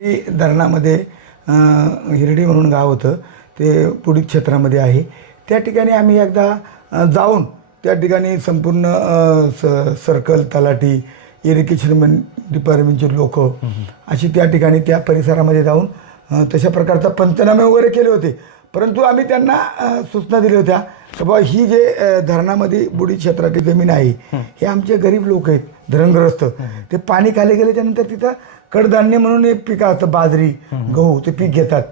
धरणामध्ये हिरडी म्हणून गाव होतं, ते पुढील क्षेत्रामध्ये आहे. त्या ठिकाणी आम्ही एकदा जाऊन त्या ठिकाणी संपूर्ण सर्कल, तलाठी, इरिगेशन डिपार्टमेंटचे लोक अशी त्या ठिकाणी त्या परिसरामध्ये जाऊन तशा प्रकारचा पंचनामे वगैरे केले होते. परंतु आम्ही त्यांना सूचना दिल्या होत्या की बाबा ही जे धरणामध्ये बुडी क्षेत्राची जमीन आहे हे आमचे गरीब लोक आहेत, धरणग्रस्त. ते पाणी खाली गेले त्यानंतर तिथं कडधान्य म्हणून एक पीक असतं, बाजरी, गहू, ते पीक घेतात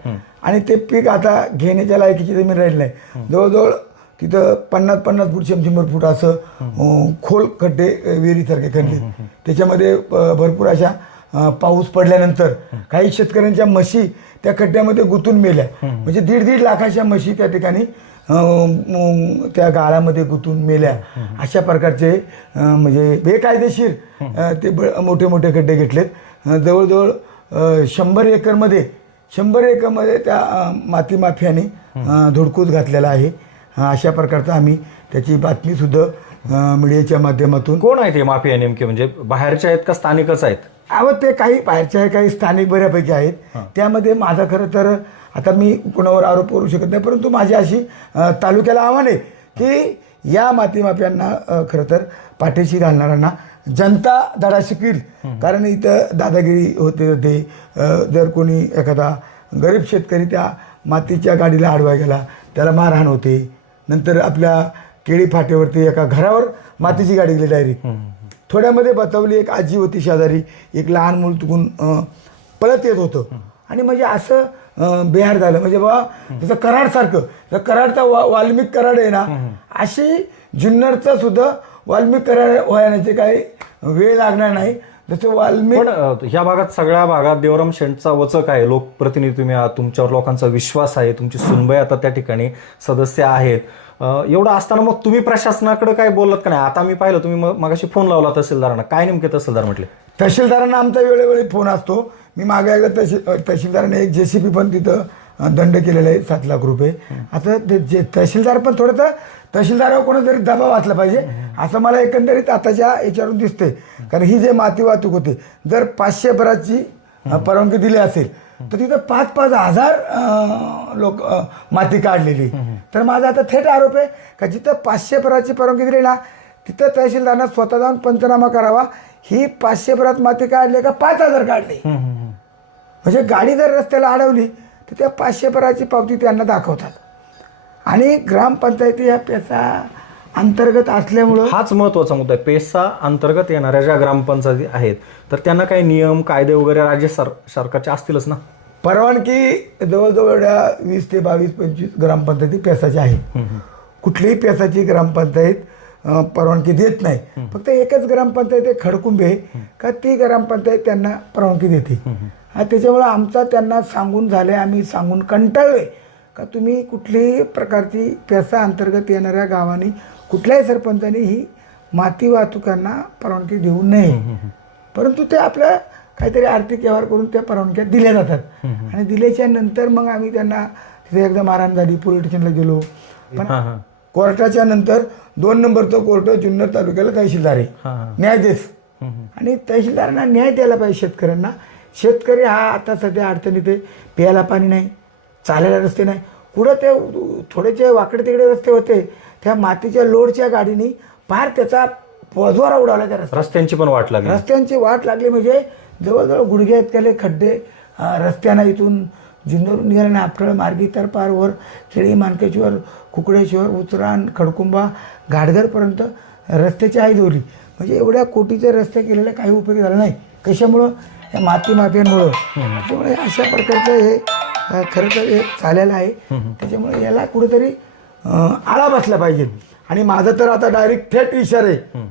आणि ते पीक आता घेण्याच्या लायकीची जमीन राहिली नाही. जवळजवळ तिथं 50-50 फूट 100 फूट असं खोल खड्डे, विहिरीसारखे खड्डे. त्याच्यामध्ये भरपूर अशा पाऊस पडल्यानंतर काही शेतकऱ्यांच्या म्हशी त्या खड्ड्यामध्ये गुंतून मेल्या. म्हणजे 1.5 लाखाच्या म्हशी त्या ठिकाणी त्या गाळामध्ये गुंतून मेल्या. अशा प्रकारचे म्हणजे बेकायदेशीर ते मोठे मोठे खड्डे घेतलेत. जवळजवळ 100 एकरमध्ये त्या माती माफियाने धुडकूस घातलेला आहे. अशा प्रकारचं आम्ही त्याची बातमीसुद्धा मीडियाच्या माध्यमातून. कोण आहेत हे माफिया नेमके, म्हणजे बाहेरचे आहेत का स्थानिकच आहेत? ते काही बाहेरचे आहे, काही स्थानिक बऱ्यापैकी आहेत. त्यामध्ये माझा खरं तर आता मी कोणावर आरोप करू शकत नाही, परंतु माझी अशी तालुक्याला आव्हान आहे की या माती माफियांना खरं तर पाठीशी घालणाऱ्यांना जनता धडा शिकईल. कारण इथं दादागिरी होते. जर कोणी एखादा गरीब शेतकरी त्या मातीच्या गाडीला आडवा गेला त्याला मारहाण होते. नंतर आपल्या केळी फाट्यावरती एका घरावर मातीची गाडी गेली डायरेक्ट. थोड्यामध्ये बचावली एक आजी होती शेजारी, एक लहान मूल चुकून पळत येत होतं आणि म्हणजे असं बेहार झालं. म्हणजे बाबा जसं कराडसारखं, कराडचा वाल्मिक कराड आहे ना, अशी जुन्नरचा सुद्धा वाल्मिक कराड व्हायचे काही वेळ लागणार नाही. जसं वाल्मिक. पण ह्या भागात, सगळ्या भागात देवराम शेंडचा वचक आहे, लोकप्रतिनिधी तुम्ही आहात, तुमच्यावर लोकांचा विश्वास आहे, तुमची सुनबाई आता त्या ठिकाणी सदस्य आहेत. एवढं असताना मग तुम्ही प्रशासनाकडे काय बोललात का नाही? आता मी पाहिलं तुम्ही मगाशी फोन लावला तहसीलदारांना, काय नेमके तहसीलदार म्हटले? तहसीलदारांना आमचा वेळोवेळी फोन असतो. मी मागे एकदा तहसीलदारांनी एक JCB पण तिथं दंड केलेला आहे 7 लाख रुपये. आता जे तहसीलदार पण थोडंसं तहसीलदारावर कोणातरी दबाव असला पाहिजे असं मला एकंदरीत आताच्या याच्यावरून दिसते. कारण ही जे माती वाहतूक होते, जर 500 भराची परवानगी दिली असेल तर तिथं 5-5 हजार लोक माती काढलेली. तर माझा आता थेट आरोप आहे का जिथं 500 भराची परवानगी दिली ना तिथं तहसीलदारांना स्वतः जाऊन पंचनामा करावा. ही 500 भरात माती काढली का 5000 काढली. म्हणजे गाडी जर रस्त्याला अडवली तर त्या 500 भराची पावती त्यांना दाखवतात. आणि ग्रामपंचायती या पेसा अंतर्गत असल्यामुळं हाच महत्वाचा मुद्दा आहे. पेसा अंतर्गत येणाऱ्या ज्या ग्रामपंचायती आहेत तर त्यांना काही नियम, कायदे वगैरे राज्य सरकारचे असतीलच ना. परवानगी जवळजवळ 20 ते 22-25 ग्रामपंचायती पेसाच्या आहेत. कुठलीही पेसाची ग्रामपंचायत परवानगी देत नाही. फक्त एकच ग्रामपंचायत आहे खडकुंबे का ती ग्रामपंचायत त्यांना परवानगी देते. त्याच्यामुळं आमचा त्यांना सांगून झाले, आम्ही सांगून कंटाळलोय का तुम्ही कुठलीही प्रकारची पेसा अंतर्गत येणाऱ्या गावांनी कुठल्याही सरपंचांनी ही माती वाहतुकांना परवानगी देऊ नये. परंतु ते आपल्या काहीतरी आर्थिक व्यवहार करून त्या परवानग्या दिल्या जातात. आणि दिल्याच्या नंतर मग आम्ही त्यांना तिथे एकदा मारहाण झाली, पोलीस स्टेशनला गेलो. पण कोर्टाच्या नंतर 2 नंबरचं कोर्ट जुन्नर तालुक्याला तहसीलदार आहे, न्यायाधीश. आणि तहसीलदारांना न्याय द्यायला पाहिजे शेतकऱ्यांना. शेतकरी हा आता सध्या अडचणीत आहे. प्यायला पाणी नाही, चालायला रस्ते नाही. पुढं ते थोडेसे वाकडे तिकडे रस्ते होते, त्या मातीच्या लोडच्या गाडीने फार त्याचा पोजवारा उडाला. त्या रस्त्यांची पण वाट लागली. रस्त्यांची वाट लागली म्हणजे जवळजवळ गुडघ्या इतके खड्डे रस्त्यानं इथून जुन्नरून निघाले ना आपटळ मार्गी तर पार वर केळी, मानकेश्वर, कुकडेश्वर, उचराण, खडकुंबा, घाटघरपर्यंत रस्त्याची आई दोरी. म्हणजे एवढ्या कोटीचे रस्ते केलेले काही उपयोग झाला नाही. कशामुळं? या माती माफियांमुळं. त्याच्यामुळे अशा प्रकारचं हे खरं तर हे झालेलं आहे. त्याच्यामुळे याला कुठेतरी आळा बसला पाहिजे. आणि माझा तर आता डायरेक्ट थेट इशारा आहे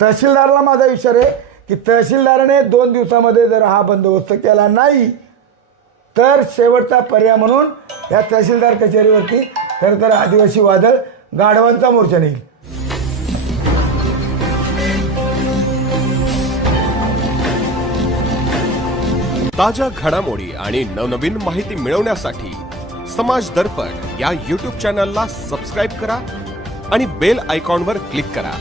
तहसीलदारला. माझा इशारा आहे की तहसीलदाराने 2 दिवसामध्ये जर हा बंदोबस्त केला नाही तर शेवटचा पर्याय म्हणून या तहसीलदार कचेरीवरती खरं तर आदिवासी वादळ गाढवांचा मोर्चा नेईल. ताज्या घडामोडी आणि नवनवीन माहिती मिळवण्यासाठी समाज दर्पण या YouTube चॅनलला सबस्क्राईब करा आणि बेल आयकॉनवर क्लिक करा.